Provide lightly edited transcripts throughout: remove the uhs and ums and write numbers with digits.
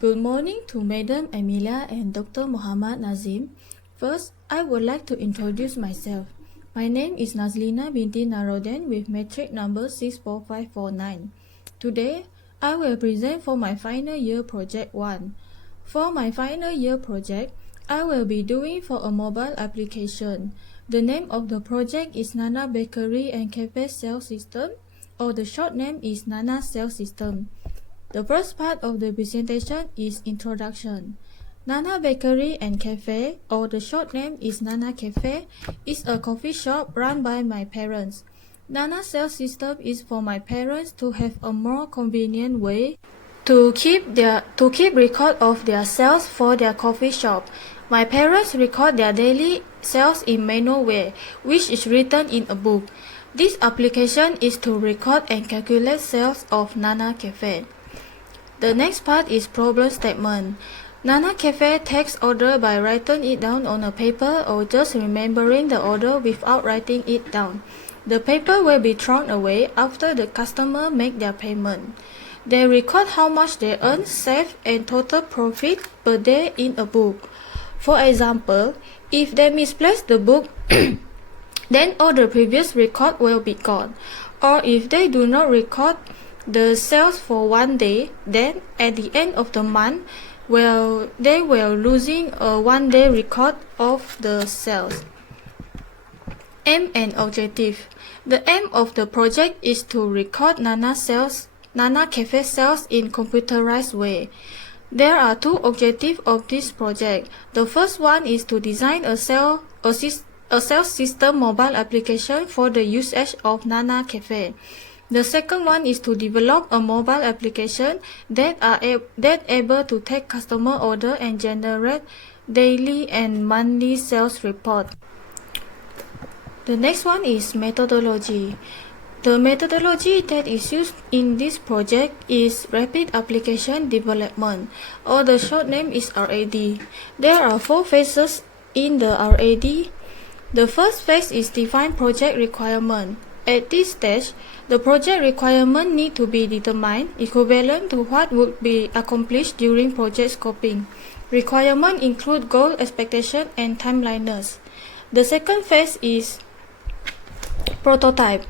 Good morning to Madam Emilia and Dr. Muhammad Nazim. First, I would like to introduce myself. My name is Nazlina binti Naroden with matric number 64549. Today, I will present for my final year project 1. For my final year project, I will be doing for a mobile application. The name of the project is Nana Bakery and Cafe Sales System, or the short name is Nana Sales System. The first part of the presentation is introduction. Nana Bakery and Cafe, or the short name is Nana Cafe, is a coffee shop run by my parents. Nana Sales System is for my parents to have a more convenient way to keep record of their sales for their coffee shop. My parents record their daily sales in manual way, which is written in a book. This application is to record and calculate sales of Nana Cafe. The next part is problem statement. Nana Cafe takes order by writing it down on a paper or just remembering the order without writing it down. The paper will be thrown away after the customer make their payment. They record how much they earn, save, and total profit per day in a book. For example, if they misplace the book, then all the previous record will be gone. Or if they do not record the sales for one day, then at the end of the month, they will losing a one-day record of the sales. Aim and objective. The aim of the project is to record Nana Cafe sales in computerized way. There are two objectives of this project. The first one is to design a sales system mobile application for the usage of Nana Cafe. The second one is to develop a mobile application that able to take customer order and generate daily and monthly sales report. The next one is methodology. The methodology that is used in this project is Rapid Application Development, or the short name is RAD. There are 4 phases in the RAD. The first phase is define project requirement. At this stage, the project requirement need to be determined equivalent to what would be accomplished during project scoping. Requirements include goal, expectation, and timelines. The second phase is prototype.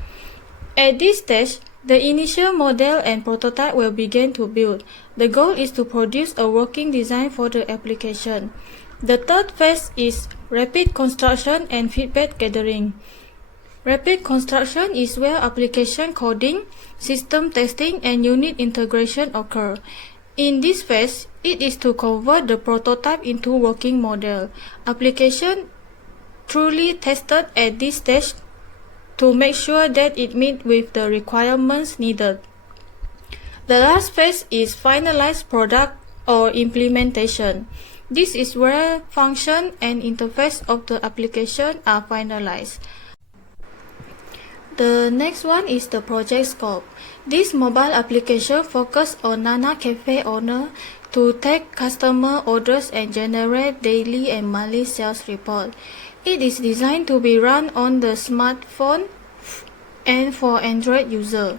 At this stage, the initial model and prototype will begin to build. The goal is to produce a working design for the application. The third phase is rapid construction and feedback gathering. Rapid construction is where application coding, system testing, and unit integration occur. In this phase, it is to convert the prototype into working model. Application truly tested at this stage to make sure that it meets with the requirements needed. The last phase is finalized product or implementation. This is where function and interface of the application are finalized. The next one is the project scope. This mobile application focuses on Nana Cafe owner to take customer orders and generate daily and monthly sales report. It is designed to be run on the smartphone and for Android user.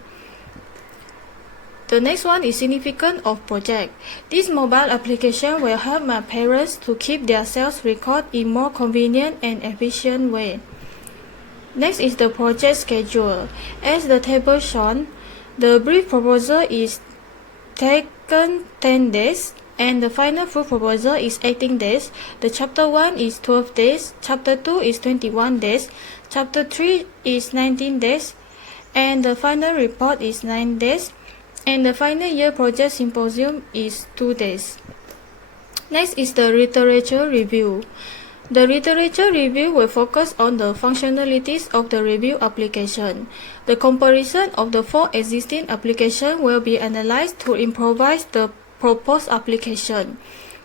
The next one is significance of project. This mobile application will help my parents to keep their sales record in more convenient and efficient way. Next is the project schedule. As the table shown, the brief proposal is taken 10 days and the final full proposal is 18 days. The chapter 1 is 12 days, chapter 2 is 21 days, chapter 3 is 19 days, and the final report is 9 days, and the final year project symposium is 2 days. Next is the literature review. The literature review will focus on the functionalities of the review application. The comparison of the 4 existing applications will be analyzed to improvise the proposed application.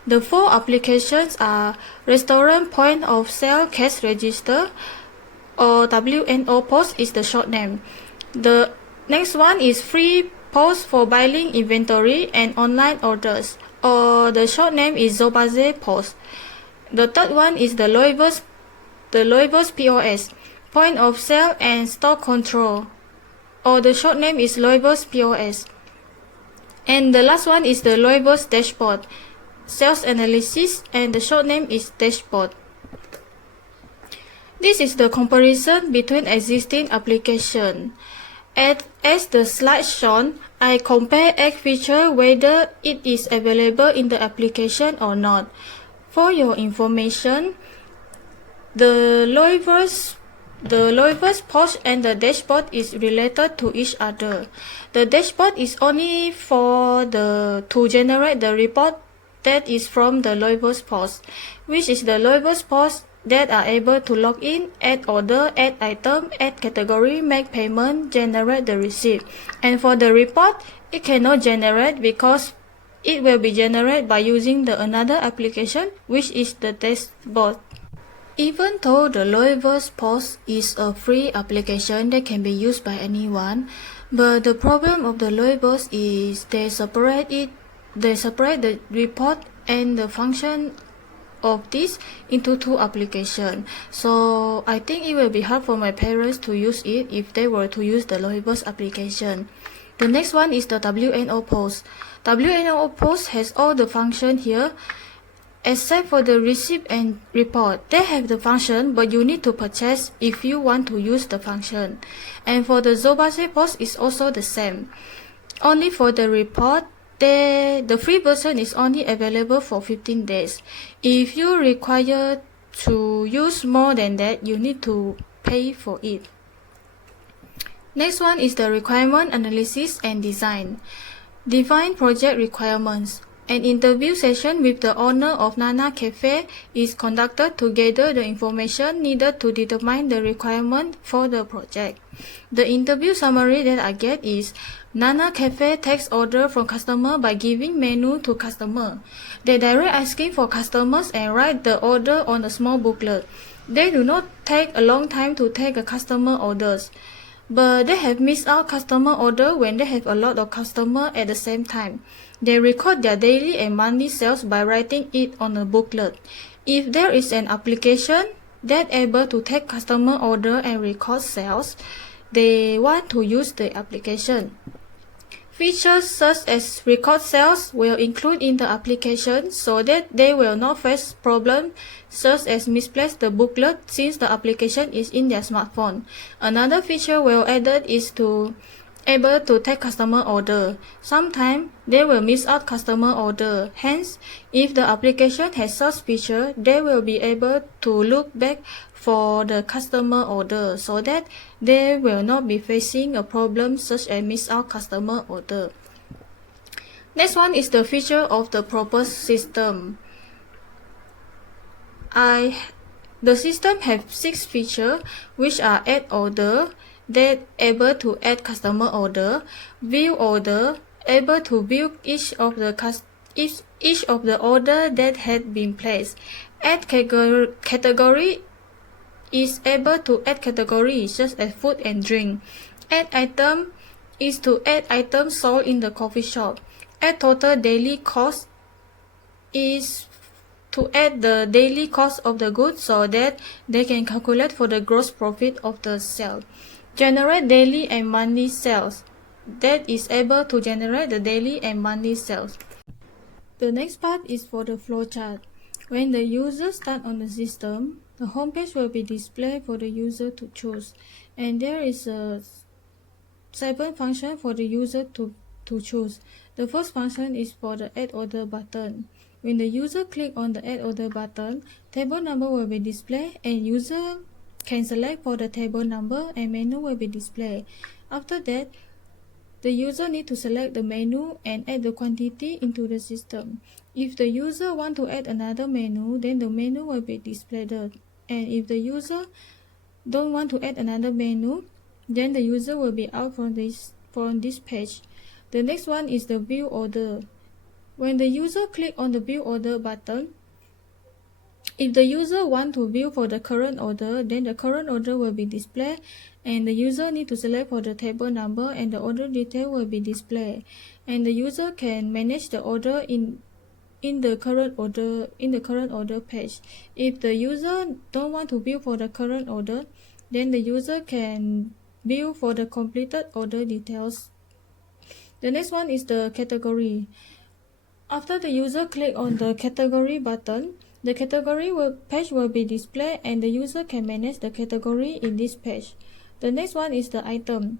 The 4 applications are Restaurant Point of Sale Cash Register, or WNO POS is the short name. The next one is Free POS for buying inventory and online orders, or the short name is Zobaze POS. The third one is the Loibos POS, Point of Sale and Stock Control, or the short name is Loibos POS. And the last one is the Loibos dashboard, sales analysis, and the short name is dashboard. This is the comparison between existing applications. As the slide shown, I compare each feature whether it is available in the application or not. For your information, the Loivers post and the dashboard is related to each other. The dashboard is only to generate the report that is from the Loivers post, which is the Loivers post that are able to log in, add order, add item, add category, make payment, generate the receipt. And for the report, it cannot generate because it will be generated by using another application, which is the dashboard. Even though the Loivers post is a free application that can be used by anyone, but the problem of the Loivers is they separate the report and the function of this into two applications. So I think it will be hard for my parents to use it if they were to use the Loivers application. The next one is the WNO post. WNO post has all the function here except for the receipt and report. They have the function, but you need to purchase if you want to use the function. And for the Zobase post is also the same. Only for the report, the free version is only available for 15 days. If you require to use more than that, you need to pay for it. Next one is the requirement analysis and design. Define project requirements. An interview session with the owner of Nana Cafe is conducted to gather the information needed to determine the requirement for the project. The interview summary that I get is Nana Cafe takes order from customer by giving menu to customer. They direct asking for customers and write the order on a small booklet. They do not take a long time to take a customer orders, but they have missed out customer order when they have a lot of customer at the same time. They record their daily and monthly sales by writing it on a booklet. If there is an application that able to take customer order and record sales, they want to use the application. Features such as record sales will include in the application so that they will not face problems such as misplace the booklet since the application is in their smartphone. Another feature well added is to able to take customer order. Sometimes they will miss out customer order. Hence, if the application has such feature, they will be able to look back for the customer order so that they will not be facing a problem such as miss out customer order. Next one is the feature of the proposed system. The system have 6 features which are add order, that able to add customer order, view order, able to view each of the order that had been placed, add category is able to add categories such as food and drink, add item is to add items sold in the coffee shop, add total daily cost is to add the daily cost of the goods so that they can calculate for the gross profit of the sale. Generate daily and monthly sales. That is able to generate the daily and monthly sales. The next part is for the flowchart. When the user starts on the system, the home page will be displayed for the user to choose. And there is a 7 functions for the user to choose. The first function is for the add order button. When the user click on the add order button, table number will be displayed and user can select for the table number and menu will be displayed. After that, the user need to select the menu and add the quantity into the system. If the user want to add another menu, then the menu will be displayed. And if the user don't want to add another menu, then the user will be out from this page. The next one is the view order. When the user click on the view order button, if the user want to view for the current order, then the current order will be displayed and the user need to select for the table number and the order detail will be displayed. And the user can manage the order in the current order page. If the user don't want to view for the current order, then the user can view for the completed order details. The next one is the category. After the user click on the category button, the page will be displayed and the user can manage the category in this page. The next one is the item.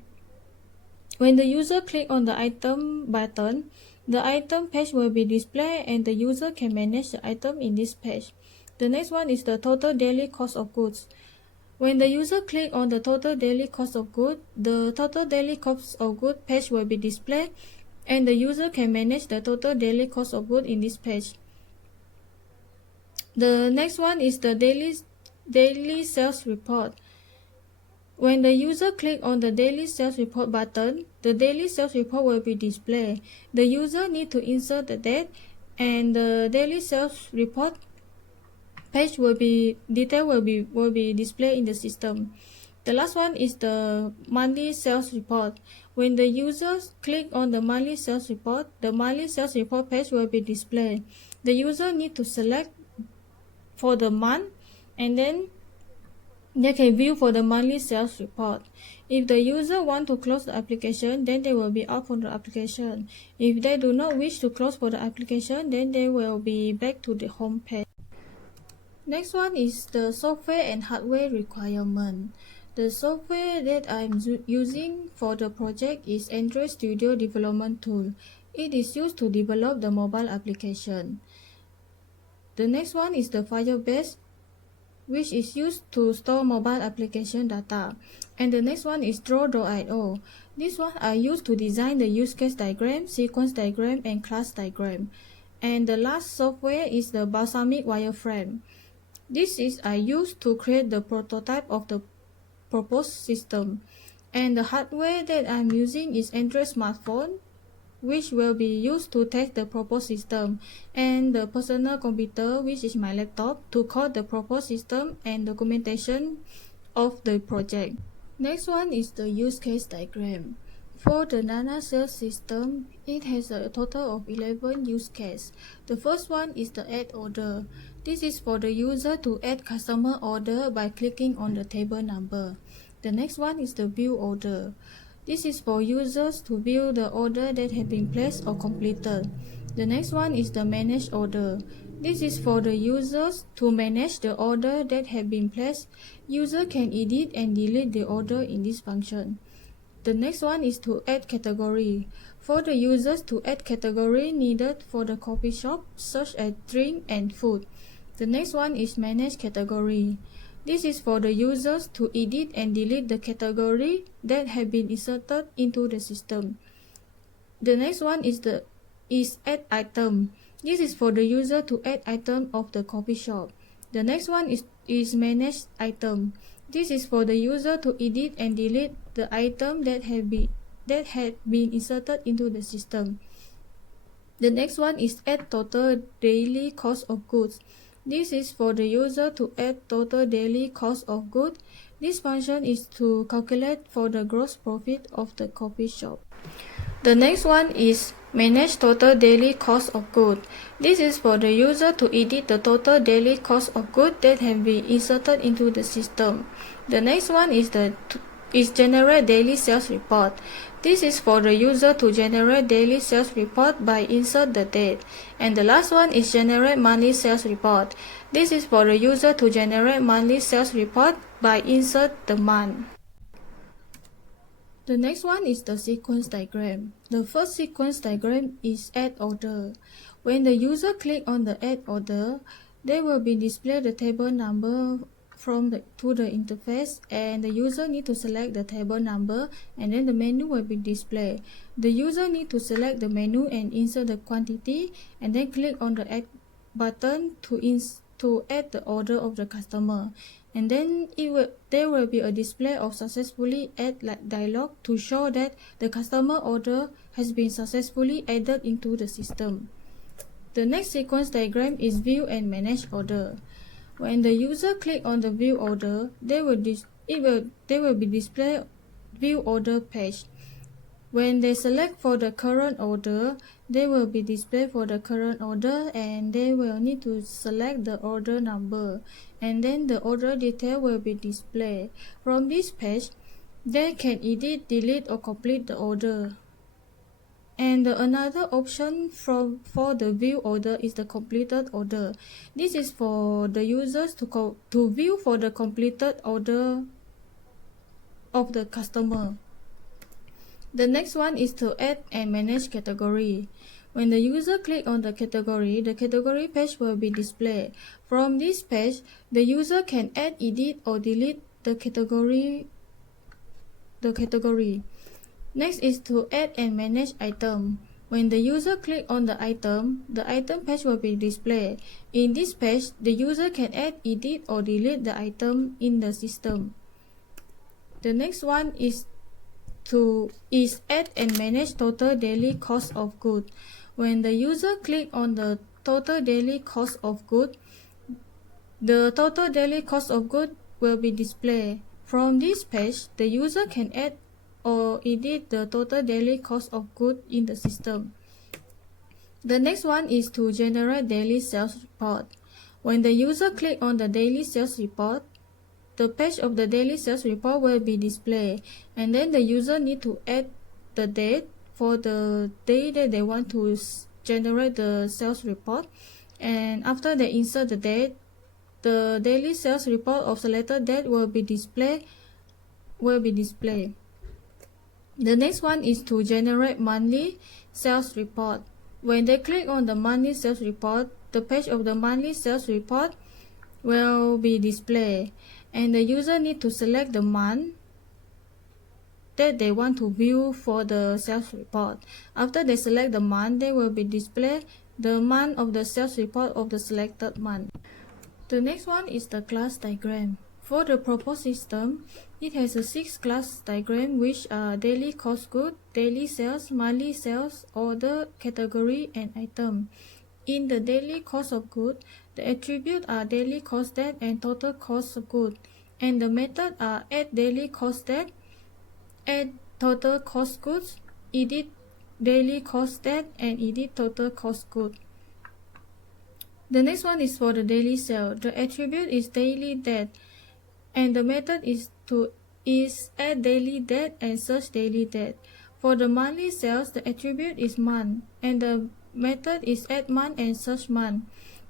When the user click on the item button, the item page will be displayed and the user can manage the item in this page. The next one is the total daily cost of goods. When the user click on the total daily cost of goods, the total daily cost of goods page will be displayed and the user can manage the total daily cost of goods in this page. The next one is the daily sales report. When the user click on the daily sales report button, the daily sales report will be displayed. The user need to insert the date and the daily sales report page will be displayed in the system. The last one is the monthly sales report. When the users click on the monthly sales report, the monthly sales report page will be displayed. The user need to select for the month and then they can view for the monthly sales report. If the user want to close the application, then they will be out from the application. If they do not wish to close for the application, then they will be back to the home page. Next one is the software and hardware requirement. The software that I'm using for the project is Android Studio Development Tool. It is used to develop the mobile application. The next one is the Firebase, which is used to store mobile application data. And the next one is Draw.io. This one I used to design the use case diagram, sequence diagram, and class diagram. And the last software is the Balsamiq wireframe. This is I used to create the prototype of the proposed system. And the hardware that I'm using is Android smartphone, which will be used to test the proposed system, and the personal computer, which is my laptop, to code the proposed system and documentation of the project. Next one is the use case diagram. For the Nana sales system, it has a total of 11 use cases. The first one is the add order. This is for the user to add customer order by clicking on the table number. The next one is the view order. This is for users to view the order that have been placed or completed. The next one is the manage order. This is for the users to manage the order that have been placed. User can edit and delete the order in this function. The next one is to add category. For the users to add category needed for the coffee shop, such as drink and food. The next one is manage category. This is for the users to edit and delete the category that have been inserted into the system. The next one is add item. This is for the user to add item of the coffee shop. The next one is manage item. This is for the user to edit and delete the item that had been inserted into the system. The next one is add total daily cost of goods. This is for the user to add total daily cost of goods. This function is to calculate for the gross profit of the coffee shop. The next one is manage total daily cost of goods. This is for the user to edit the total daily cost of goods that have been inserted into the system. The next one is generate daily sales report. This is for the user to generate daily sales report by insert the date. And the last one is generate monthly sales report. This is for the user to generate monthly sales report by insert the month. The next one is the sequence diagram. The first sequence diagram is add order. When the user click on the add order, they will be displayed the table number to the interface, and the user need to select the table number, and then the menu will be displayed. The user need to select the menu and insert the quantity, and then click on the add button to add the order of the customer. And then there will be a display of successfully add dialog to show that the customer order has been successfully added into the system. The next sequence diagram is view and manage order. When the user click on the view order, there will be display view order page. When they select for the current order, they will be displayed for the current order, and they will need to select the order number, and then the order detail will be displayed. From this page, they can edit, delete, or complete the order. And another option for the view order is the completed order. This is for the users to view for the completed order of the customer. The next one is to add and manage category. When the user click on the category page will be displayed. From this page, the user can add, edit, or delete the category. Next is to add and manage item. When the user click on the item page will be displayed. In this page, the user can add, edit, or delete the item in the system. The next one is add and manage total daily cost of goods. When the user click on the total daily cost of goods, the total daily cost of goods will be displayed. From this page, the user can add or edit the total daily cost of goods in the system. The next one is to generate daily sales report. When the user click on the daily sales report, the page of the daily sales report will be displayed, and then the user need to add the date for the day that they want to generate the sales report. And after they insert the date, the daily sales report of selected date will be displayed. The next one is to generate monthly sales report. When they click on the monthly sales report, the page of the monthly sales report will be displayed, and the user need to select the month that they want to view for the sales report. After they select the month, they will be displayed the month of the sales report of the selected month. The next one is the class diagram. For the proposed system, it has a 6 class diagram, which are daily cost good, daily sales, monthly sales, order, category, and item. In the daily cost of good, the attributes are daily cost date and total cost of good, and the method are add daily cost date, add total cost goods, edit daily cost date, and edit total cost good. The next one is for the daily sale. The attribute is daily date, and the method is add daily date and search daily date. For the monthly sales, the attribute is month, and the method is add month and search month.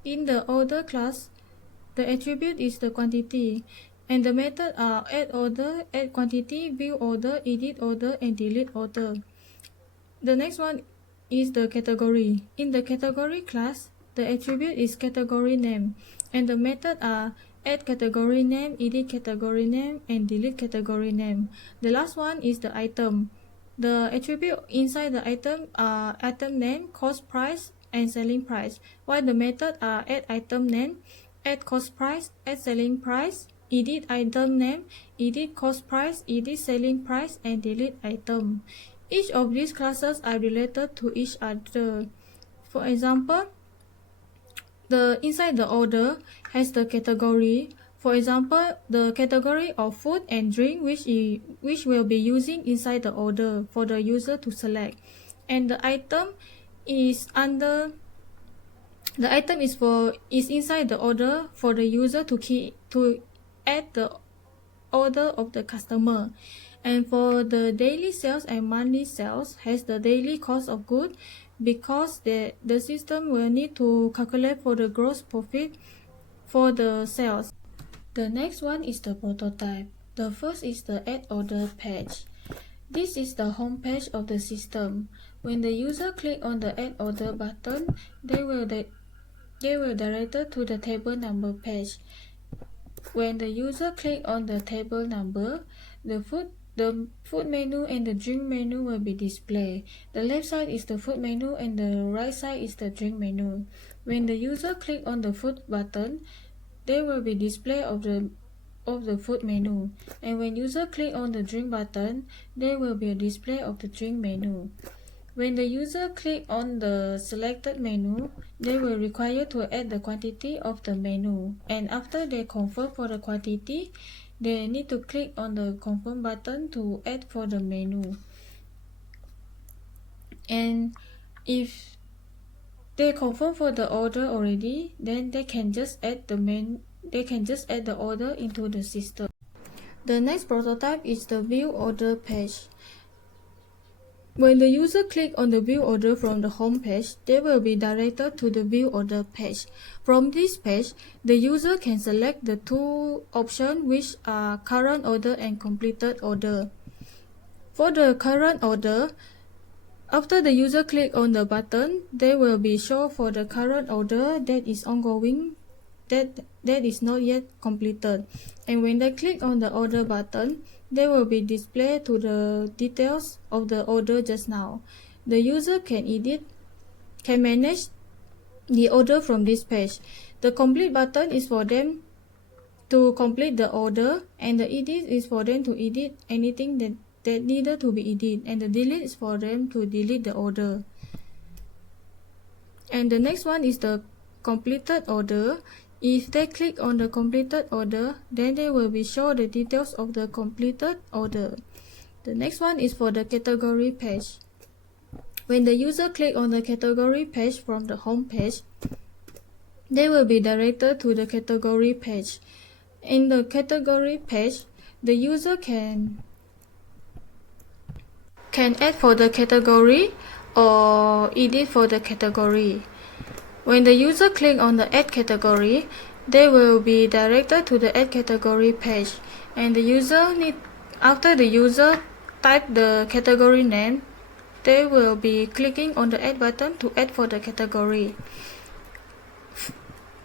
In the order class, the attribute is the quantity, and the method are add order, add quantity, view order, edit order, and delete order. The next one is the category. In the category class, the attribute is category name, and the method are add category name, edit category name, and delete category name. The last one is the item. The attribute inside the item are item name, cost price, and selling price, while the method are add item name, add cost price, add selling price, edit item name, edit cost price, edit selling price, and delete item. Each of these classes are related to each other. For example, the inside the order has the category. For example, the category of food and drink, which will be using inside the order for the user to select, and the item is inside the order for the user to add the order of the customer. And for the daily sales and monthly sales has the daily cost of goods, because the system will need to calculate for the gross profit for the sales. The next one is the prototype. The first is the add order page. This is the home page of the system. When the user click on the add order button, they will directed to the table number page. When the user click on the table number, the food menu and the drink menu will be displayed. The left side is the food menu and the right side is the drink menu. When the user click on the food button, there will be display of the food menu. And when user click on the drink button, there will be a display of the drink menu. When the user click on the selected menu, they will require to add the quantity of the menu. And after they confirm for the quantity, they need to click on the confirm button to add for the menu. And if they confirm for the order already, then they can just add the order into the system. The next prototype is the view order page. When the user click on the view order from the home page, they will be directed to the view order page. From this page, the user can select the two options which are current order and completed order. For the current order, after the user click on the button, they will be shown for the current order that is ongoing, that is not yet completed. And when they click on the order button, they will be displayed to the details of the order just now. The user can manage the order from this page. The complete button is for them to complete the order, and the edit is for them to edit anything that needed to be edited, and the delete is for them to delete the order. And the next one is the completed order. If they click on the completed order, then they will be shown the details of the completed order. The next one is for the category page. When the user click on the category page from the home page, they will be directed to the category page. In the category page, the user can add for the category or edit for the category. When the user click on the add category, they will be directed to the add category page, and after the user type the category name, they will be clicking on the add button to add for the category.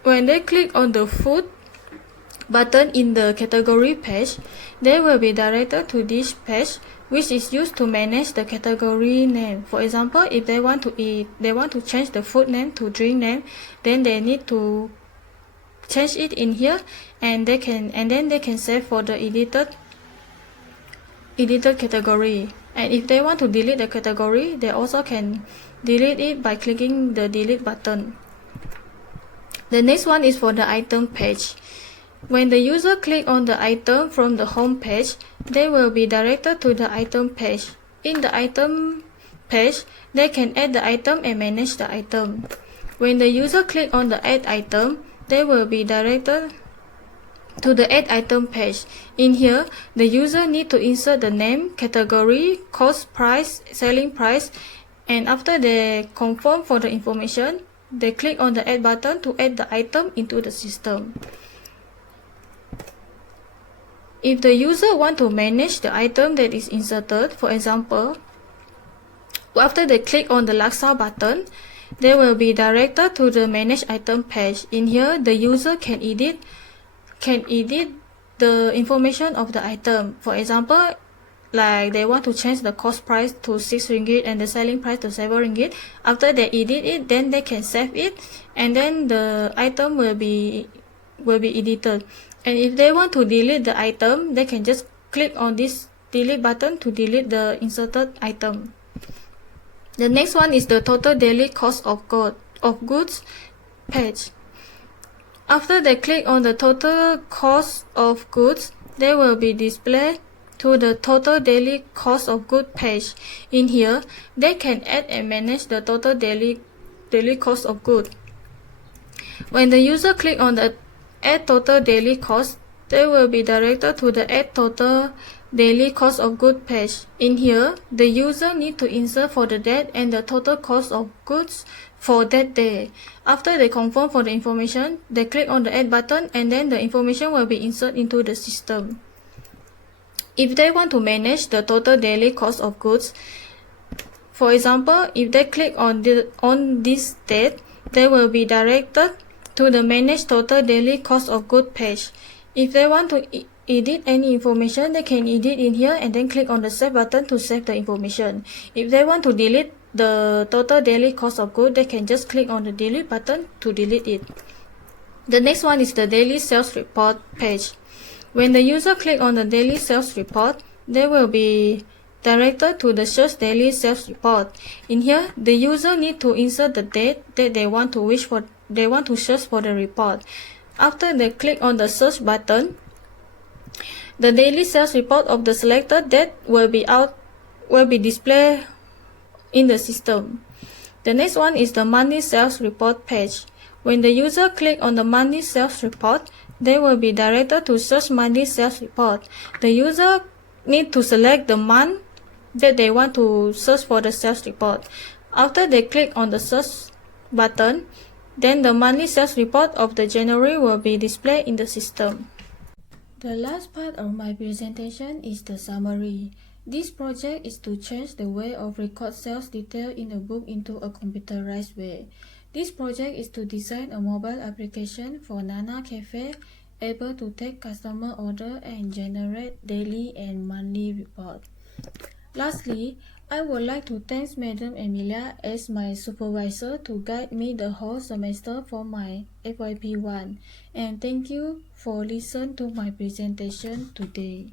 When they click on the foot button in the category page, they will be directed to this page, which is used to manage the category name. For example, if they want to change the food name to drink name, then they need to change it in here, and then they can save for the edited category. And if they want to delete the category, they also can delete it by clicking the delete button. The next one is for the item page. When the user click on the item from the home page, they will be directed to the item page. In the item page, they can add the item and manage the item. When the user click on the add item, they will be directed to the add item page. In here, the user need to insert the name, category, cost, price, selling price, and after they confirm for the information, they click on the add button to add the item into the system. If the user want to manage the item that is inserted, for example, after they click on the Laksa button, they will be directed to the manage item page. In here, the user can edit the information of the item. For example, like they want to change the cost price to 6 ringgit and the selling price to 7 ringgit. After they edit it, then they can save it, and then the item will be edited. And if they want to delete the item, they can just click on this delete button to delete the inserted item. The next one is the total daily cost of goods page. After they click on the total cost of goods, they will be displayed to the total daily cost of goods page. In here, they can add and manage the total daily cost of goods. When the user click on the add total daily cost, they will be directed to the add total daily cost of goods page. In here, the user need to insert for the date and the total cost of goods for that day. After they confirm for the information, they click on the add button, and then the information will be inserted into the system. If they want to manage the total daily cost of goods, for example, if they click on this date, they will be directed to the manage total daily cost of goods page. If they want to edit any information, they can edit in here and then click on the save button to save the information. If they want to delete the total daily cost of goods, they can just click on the delete button to delete it. The next one is the daily sales report page. When the user click on the daily sales report, they will be directed to the search daily sales report. In here, the user need to insert the date that they want to search for the report. After they click on the search button, the daily sales report of the selected date will be displayed in the system. The next one is the monthly sales report page. When the user click on the monthly sales report, they will be directed to search monthly sales report. The user need to select the month that they want to search for the sales report. After they click on the search button, then the monthly sales report of the January will be displayed in the system. The last part of my presentation is the summary. This project is to change the way of record sales detail in a book into a computerized way. This project is to design a mobile application for Nana Cafe able to take customer order and generate daily and monthly report. Lastly, I would like to thank Madam Emilia as my supervisor to guide me the whole semester for my FYP1, and thank you for listening to my presentation today.